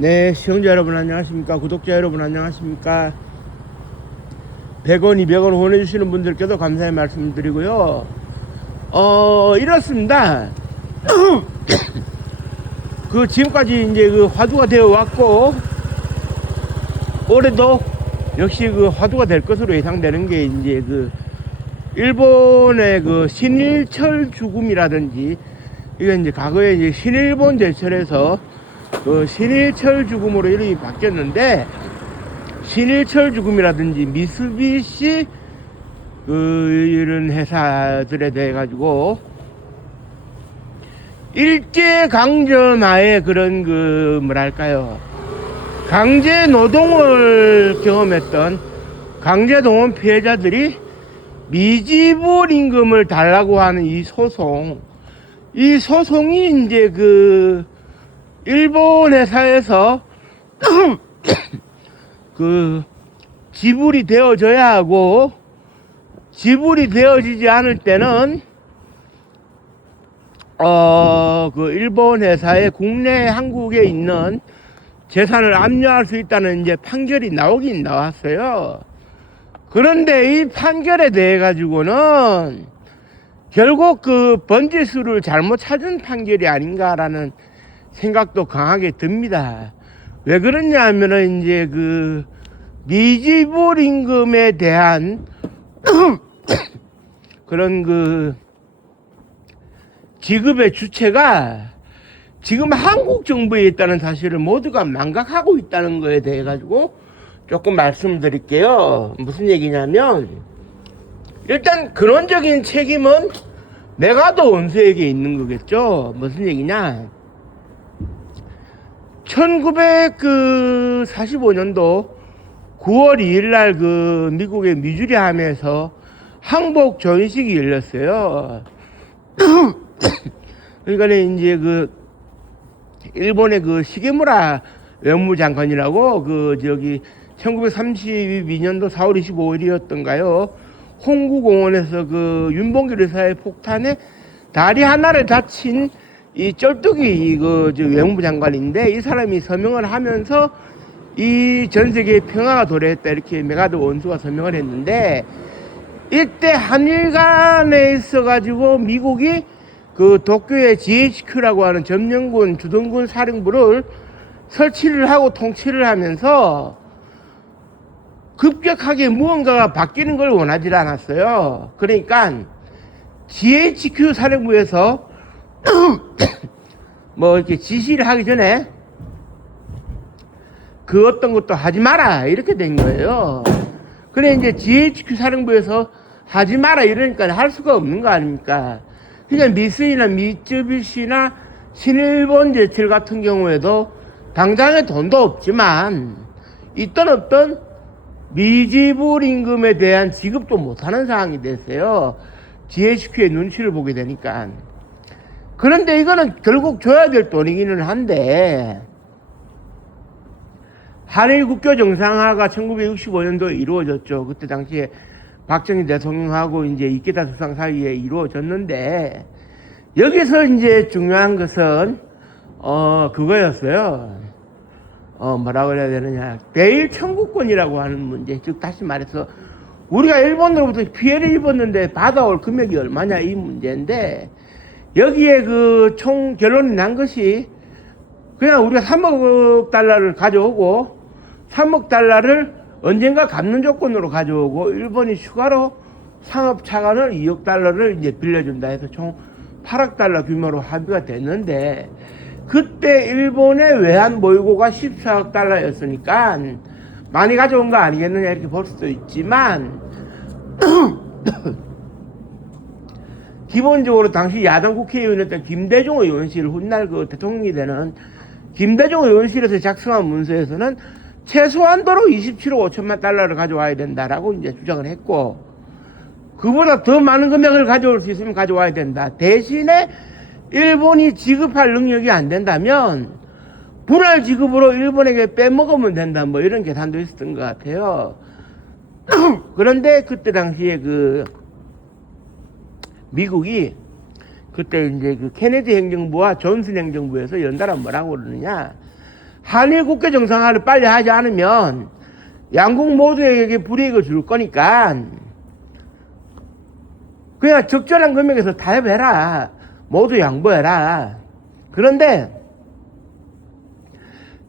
네, 시청자 여러분 안녕하십니까? 구독자 여러분 안녕하십니까? 100원, 200원 후원해주시는 분들께도 감사의 말씀드리고요. 이렇습니다. 지금까지 이제 화두가 되어 왔고, 올해도 역시 화두가 될 것으로 예상되는 게 이제 일본의 신일철 죽음이라든지, 이게 이제 과거에 이제 신일본 제철에서 신일철 죽음으로 이름이 바뀌었는데, 신일철 죽음이라든지 미쓰비시 이런 회사들에 대해 가지고 일제강점하에 그런 뭐랄까요, 강제 노동을 경험했던 강제동원 피해자들이 미지불 임금을 달라고 하는 이 소송이 이제 일본 회사에서 지불이 되어져야 하고, 지불이 되어지지 않을 때는 일본 회사의 국내 한국에 있는 재산을 압류할 수 있다는 이제 판결이 나오긴 나왔어요. 그런데 이 판결에 대해 가지고는 결국 번지수를 잘못 찾은 판결이 아닌가라는 생각도 강하게 듭니다. 왜 그러냐 하면은 이제 미지불 임금에 대한 그런 지급의 주체가 지금 한국 정부에 있다는 사실을 모두가 망각하고 있다는 거에 대해 가지고 조금 말씀드릴게요. 무슨 얘기냐면, 일단 근원적인 책임은 메가도 원수에게 있는 거겠죠. 무슨 얘기냐, 1945년도 9월 2일 날 미국의 미주리함에서 항복 조인식이 열렸어요. 그러니까 이제 일본의 시게무라 외무장관이라고 1932년도 4월 25일이었던가요? 홍구공원에서 윤봉길 의사의 폭탄에 다리 하나를 다친 이 쩔뚝이 외무장관인데, 이 사람이 서명을 하면서 이 전 세계의 평화가 도래했다, 이렇게 메가도 원수가 서명을 했는데, 이때 한일 간에 있어 가지고 미국이 도쿄의 GHQ라고 하는 점령군 주둔군 사령부를 설치를 하고 통치를 하면서 급격하게 무언가가 바뀌는 걸 원하지 않았어요. 그러니까 GHQ 사령부에서 뭐 이렇게 지시를 하기 전에 어떤 것도 하지 마라, 이렇게 된 거예요. 그래 이제 GHQ 사령부에서 하지 마라 이러니까 할 수가 없는 거 아닙니까? 그러니까 미쓰이나 미쯔비시나 신일본 제철 같은 경우에도 당장에 돈도 없지만 있던 없던 미지불 임금에 대한 지급도 못하는 상황이 됐어요. GHQ의 눈치를 보게 되니까. 그런데 이거는 결국 줘야 될 돈이기는 한데, 한일 국교 정상화가 1965년도에 이루어졌죠. 그때 당시에 박정희 대통령하고 이제 이케다 수상 사이에 이루어졌는데, 여기서 이제 중요한 것은 그거였어요. 뭐라고 해야 되느냐, 대일 청구권이라고 하는 문제. 즉 다시 말해서 우리가 일본으로부터 피해를 입었는데 받아올 금액이 얼마냐, 이 문제인데, 여기에 총 결론이 난 것이 그냥 우리가 3억 달러를 가져오고 3억 달러를 언젠가 갚는 조건으로 가져오고, 일본이 추가로 상업 차관을 2억 달러를 이제 빌려준다 해서 총 8억 달러 규모로 합의가 됐는데, 그때 일본의 외환 보유고가 14억 달러였으니까 많이 가져온 거 아니겠느냐, 이렇게 볼 수도 있지만 기본적으로 당시 야당 국회의원이었던 김대중 의원실, 훗날 대통령이 되는 김대중 의원실에서 작성한 문서에서는 최소한도로 27억 5천만 달러를 가져와야 된다라고 이제 주장을 했고, 그보다 더 많은 금액을 가져올 수 있으면 가져와야 된다. 대신에 일본이 지급할 능력이 안 된다면 분할 지급으로 일본에게 빼먹으면 된다, 뭐 이런 계산도 있었던 것 같아요. 그런데 그때 당시에 미국이 그때 이제 케네디 행정부와 존슨 행정부에서 연달아 뭐라고 그러느냐, 한일 국교 정상화를 빨리 하지 않으면 양국 모두에게 불이익을 줄 거니까 그냥 적절한 금액에서 타협해라. 모두 양보해라. 그런데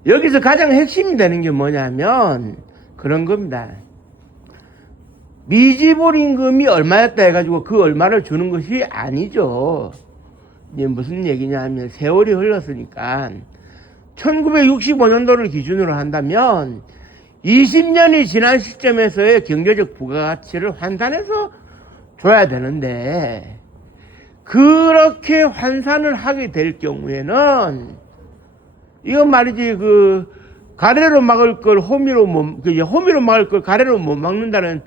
여기서 가장 핵심이 되는 게 뭐냐면 그런 겁니다. 미지불 임금이 얼마였다 해가지고 그 얼마를 주는 것이 아니죠. 이제 무슨 얘기냐 하면 세월이 흘렀으니까 1965년도를 기준으로 한다면 20년이 지난 시점에서의 경제적 부가가치를 환산해서 줘야 되는데 그렇게 환산을 하게 될 경우에는 이건 말이지 그 가래로 막을 걸 호미로 호미로 막을 걸 가래로 못 막는다는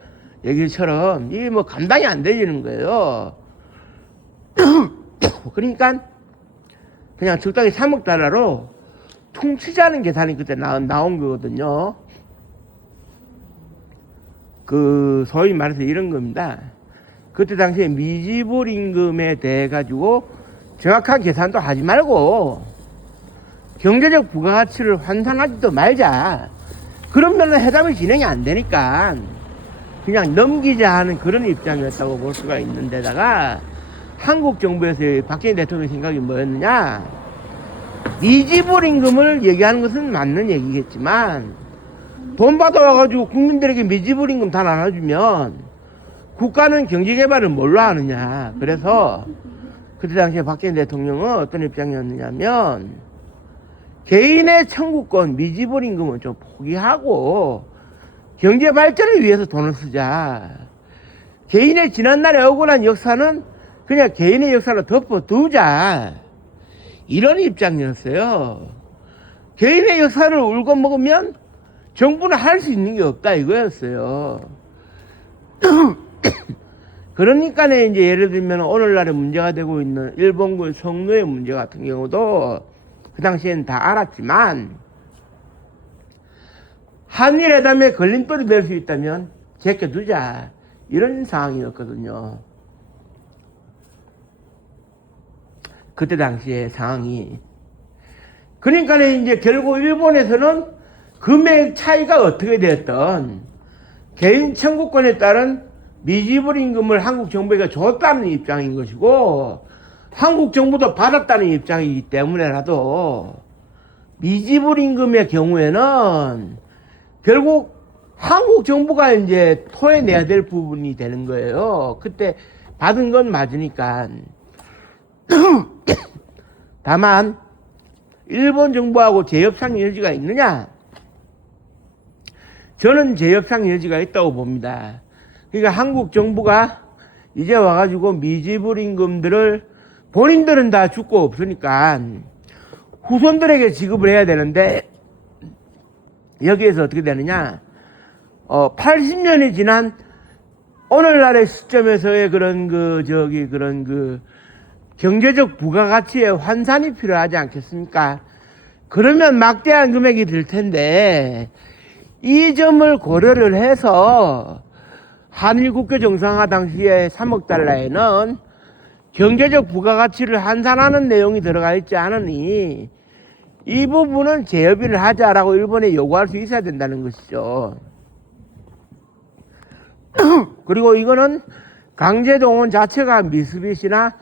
얘기처럼 이게 뭐 감당이 안 되는 거예요. 그러니까 그냥 적당히 3억 달러로 퉁치자는 계산이 그때 나온 거거든요. 그 소위 말해서 이런 겁니다. 그때 당시에 미지불 임금에 대해 가지고 정확한 계산도 하지 말고 경제적 부가가치를 환산하지도 말자. 그러면 회담이 진행이 안 되니까 그냥 넘기자 하는 그런 입장이었다고 볼 수가 있는데다가 한국 정부에서 박정희 대통령 생각이 뭐였느냐? 미지불 임금을 얘기하는 것은 맞는 얘기겠지만 돈 받아와가지고 국민들에게 미지불 임금 다 나눠주면 국가는 경제개발을 뭘로 하느냐. 그래서 그때 당시에 박정희 대통령은 어떤 입장이었느냐면 개인의 청구권 미지불 임금은 좀 포기하고 경제발전을 위해서 돈을 쓰자. 개인의 지난날의 억울한 역사는 그냥 개인의 역사로 덮어두자. 이런 입장이었어요. 개인의 역사를 울고 먹으면 정부는 할 수 있는 게 없다 이거였어요. 그러니까 이제 예를 들면 오늘날에 문제가 되고 있는 일본군 성노예 문제 같은 경우도 그 당시엔 다 알았지만 한일회담에 걸림돌이 될 수 있다면 제껴두자 이런 상황이었거든요. 그때 당시의 상황이. 그러니까 이제 결국 일본에서는 금액 차이가 어떻게 되었던 개인 청구권에 따른 미지불 임금을 한국 정부가 줬다는 입장인 것이고 한국 정부도 받았다는 입장이기 때문에라도 미지불 임금의 경우에는 결국 한국 정부가 이제 토해내야 될 부분이 되는 거예요. 그때 받은 건 맞으니까. 다만 일본 정부하고 재협상 여지가 있느냐? 저는 재협상 여지가 있다고 봅니다. 그러니까 한국 정부가 이제 와가지고 미지불 임금들을 본인들은 다 죽고 없으니까 후손들에게 지급을 해야 되는데 여기에서 어떻게 되느냐? 80년이 지난 오늘날의 시점에서의 그런 경제적 부가가치의 환산이 필요하지 않겠습니까? 그러면 막대한 금액이 들 텐데 이 점을 고려를 해서 한일 국교 정상화 당시에 3억 달러에는 경제적 부가가치를 환산하는 내용이 들어가 있지 않으니 이 부분은 재협의를 하자라고 일본에 요구할 수 있어야 된다는 것이죠. 그리고 이거는 강제동원 자체가 미쓰비시나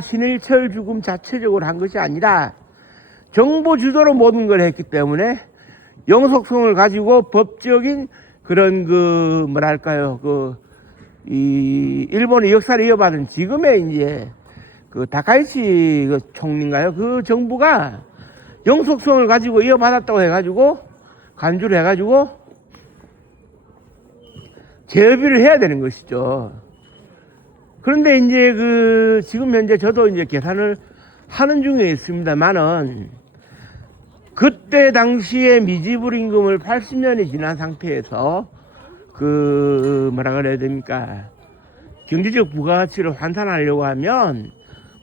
신일철 죽음 자체적으로 한 것이 아니라 정부 주도로 모든 걸 했기 때문에 영속성을 가지고 법적인 그런 이 일본의 역사를 이어받은 지금의 이제 다카이치 총리인가요? 그 정부가 영속성을 가지고 이어받았다고 해가지고 간주를 해가지고 재협의를 해야 되는 것이죠. 그런데 이제 지금 현재 저도 이제 계산을 하는 중에 있습니다만은 그때 당시에 미지불 임금을 80년이 지난 상태에서 뭐라 그래야 됩니까? 경제적 부가가치를 환산하려고 하면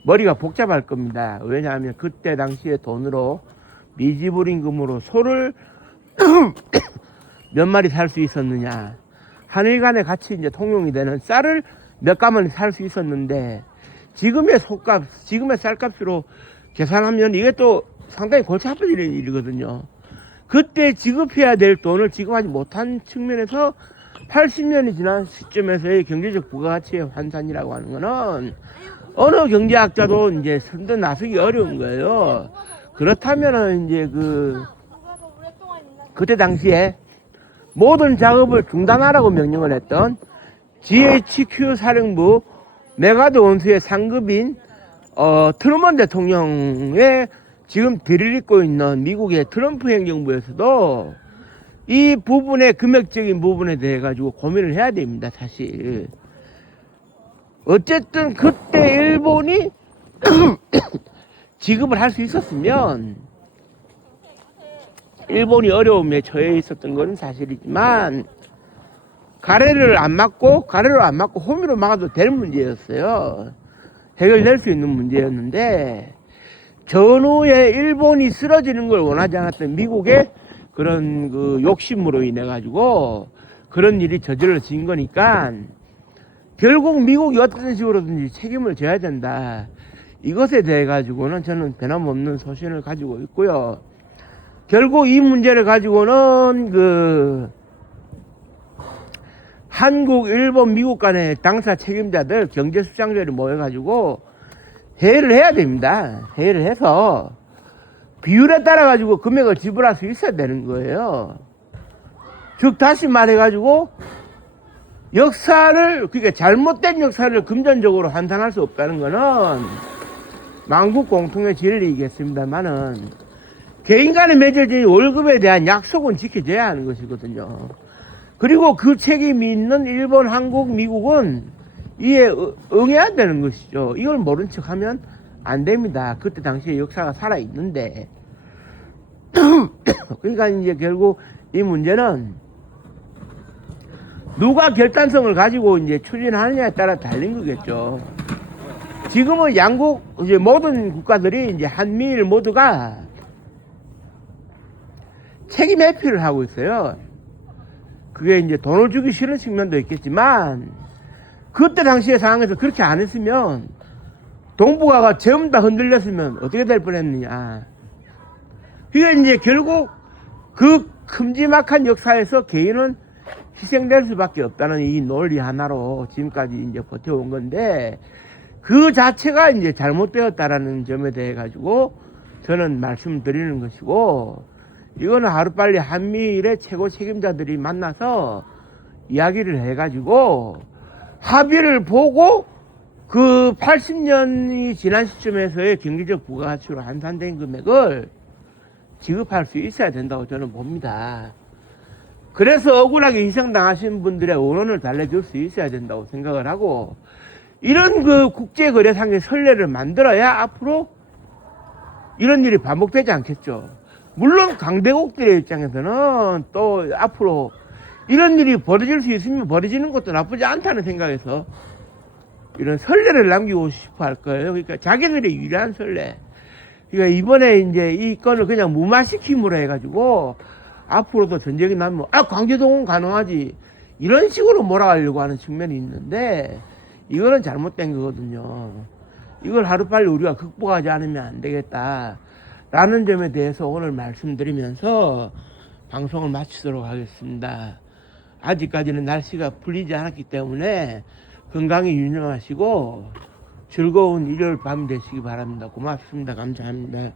머리가 복잡할 겁니다. 왜냐하면 그때 당시의 돈으로 미지불 임금으로 소를 몇 마리 살 수 있었느냐? 한일 간에 같이 이제 통용이 되는 쌀을 몇 가마를 살 수 있었는데 지금의 쌀값으로 계산하면 이게 또 상당히 골치 아파지는 일이거든요. 그때 지급해야 될 돈을 지급하지 못한 측면에서 80년이 지난 시점에서의 경제적 부가가치의 환산이라고 하는 거는 어느 경제학자도 이제 선뜻 나서기 어려운 거예요. 그렇다면은 이제 그때 당시에 모든 작업을 중단하라고 명령을 했던 GHQ 사령부 메가드 원수의 상급인 트루먼 대통령의 지금 뒤를 잇고 있는 미국의 트럼프 행정부에서도 이 부분의 금액적인 부분에 대해 가지고 고민을 해야 됩니다. 사실 어쨌든 그때 일본이 지급을 할 수 있었으면 일본이 어려움에 처해 있었던 것은 사실이지만 가래를 안 막고 호미로 막아도 될 문제였어요. 해결될 수 있는 문제였는데 전후에 일본이 쓰러지는 걸 원하지 않았던 미국의 그런 욕심으로 인해 가지고 그런 일이 저질러진 거니까 결국 미국이 어떤 식으로든지 책임을 져야 된다. 이것에 대해 가지고는 저는 변함없는 소신을 가지고 있고요. 결국 이 문제를 가지고는 한국, 일본, 미국 간의 당사 책임자들, 경제수장들이 모여가지고 회의를 해야 됩니다. 회의를 해서 비율에 따라 가지고 금액을 지불할 수 있어야 되는 거예요. 즉 다시 말해가지고 그러니까 잘못된 역사를 금전적으로 환산할 수 없다는 거는 만국 공통의 진리이겠습니다만은 개인 간에 맺어진 월급에 대한 약속은 지켜져야 하는 것이거든요. 그리고 그 책임이 있는 일본, 한국, 미국은 이에 응해야 되는 것이죠. 이걸 모른 척 하면 안 됩니다. 그때 당시에 역사가 살아있는데. 그러니까 이제 결국 이 문제는 누가 결단성을 가지고 이제 추진하느냐에 따라 달린 거겠죠. 지금은 양국, 이제 모든 국가들이 이제 한미일 모두가 책임 회피를 하고 있어요. 그게 이제 돈을 주기 싫은 측면도 있겠지만, 그때 당시의 상황에서 그렇게 안 했으면, 동북아가 전부 다 흔들렸으면 어떻게 될 뻔했느냐. 그게 이제 결국 그 큼지막한 역사에서 개인은 희생될 수밖에 없다는 이 논리 하나로 지금까지 이제 버텨온 건데, 그 자체가 이제 잘못되었다라는 점에 대해 가지고 저는 말씀드리는 것이고, 이거는 하루빨리 한미일의 최고 책임자들이 만나서 이야기를 해가지고 합의를 보고 그 80년이 지난 시점에서의 경제적 부가가치로 환산된 금액을 지급할 수 있어야 된다고 저는 봅니다. 그래서 억울하게 희생당하신 분들의 원혼을 달래줄 수 있어야 된다고 생각을 하고, 이런 국제거래상의 선례를 만들어야 앞으로 이런 일이 반복되지 않겠죠. 물론 강대국들의 입장에서는 또 앞으로 이런 일이 벌어질 수 있으면 벌어지는 것도 나쁘지 않다는 생각에서 이런 선례를 남기고 싶어 할 거예요. 그러니까 자기들의 유리한 선례. 그러니까 이번에 이제 이 건을 그냥 무마시킴으로 해가지고 앞으로도 전쟁이 나면 강제동원 가능하지, 이런 식으로 몰아가려고 하는 측면이 있는데 이거는 잘못된 거거든요. 이걸 하루빨리 우리가 극복하지 않으면 안 되겠다 라는 점에 대해서 오늘 말씀드리면서 방송을 마치도록 하겠습니다. 아직까지는 날씨가 풀리지 않았기 때문에 건강히 유념하시고 즐거운 일요일 밤 되시기 바랍니다. 고맙습니다. 감사합니다.